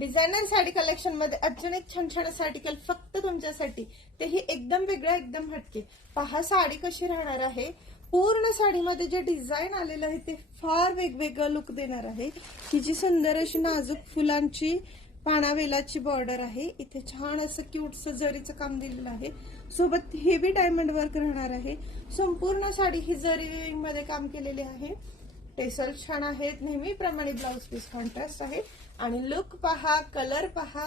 Designer sari collection मध्ये अजून एक छान छान असं आर्टिकल फक्त तुमच्यासाठी, तेही एकदम वेगळं एकदम हटके. पहा साडी कशी राहणार आहे. पूर्ण साडीमध्ये जे डिझाईन आलेलं आहे ते फार वेगवेगळं लुक देणार आहे. ही जी सुंदर अशी नाजूक फुलांची पानावेलाची बॉर्डर आहे. इथे छान असं क्यूटचं जरीचं काम दिलेलं आहे. सोबत हेवी डायमंड वर्क राहणार आहे. संपूर्ण साडी ही जरी मध्ये काम केलेले आहे. टेसल छान आहेत. नेहमीप्रमाणे ब्लाउज पीस कॉन्ट्रास्ट आहे. आणि लुक पहा, कलर पहा,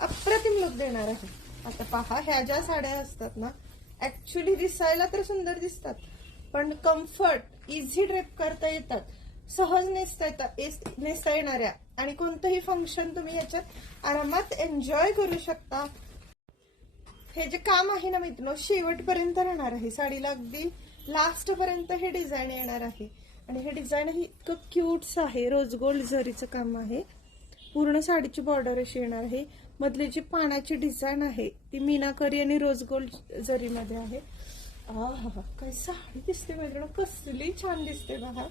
अप्रतिम लुक देणार आहे. आता पहा, ह्या ज्या साड्या असतात ना, ऍक्च्युली दिसायला तर सुंदर दिसतात, पण कम्फर्ट, इझी ड्रेप करता येतात, सहज नेसता येणाऱ्या, आणि कोणतंही फंक्शन तुम्ही याच्यात आरामात एन्जॉय करू शकता. हे जे काम आहे ना मित्रांनो, शेवटपर्यंत राहणार आहे. साडीला अगदी लास्ट पर्यंत हे डिझाईन येणार आहे. आणि हे डिझाईन ही इतकं क्यूट्स आहे. रोज गोल्ड जरीचं काम आहे. पूर्ण साडीची बॉर्डर अशी येणार आहे. मधली जी पानाची डिझाईन आहे ती मीनाकरी आणि रोज गोल्ड जरीमध्ये आहे. काय साडी दिसते मित्रांनो, कसली छान दिसते बघा.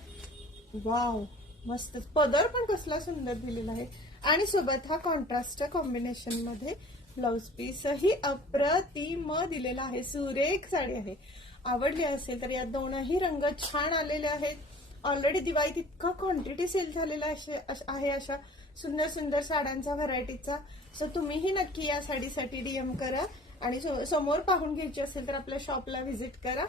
वाव, मस्त. पदर पण कसला सुंदर दिलेला आहे. आणि सोबत हा कॉन्ट्रास्ट कॉम्बिनेशन मध्ये ब्लाउज पीस ही अप्रतिम दिलेला आहे. सुरेख साडी आहे. आवडली असेल तर या दोनही रंग छान आलेले आहेत. ऑलरेडी दिवाळीत इतका क्वांटिटी सेल झालेला आहे अशा सुंदर सुंदर साड्यांचा, व्हरायटीचा. सो तुम्हीही नक्की या साडीसाठी डीएम करा. आणि समोर पाहून घ्यायची असेल तर आपल्या शॉपला व्हिजिट करा.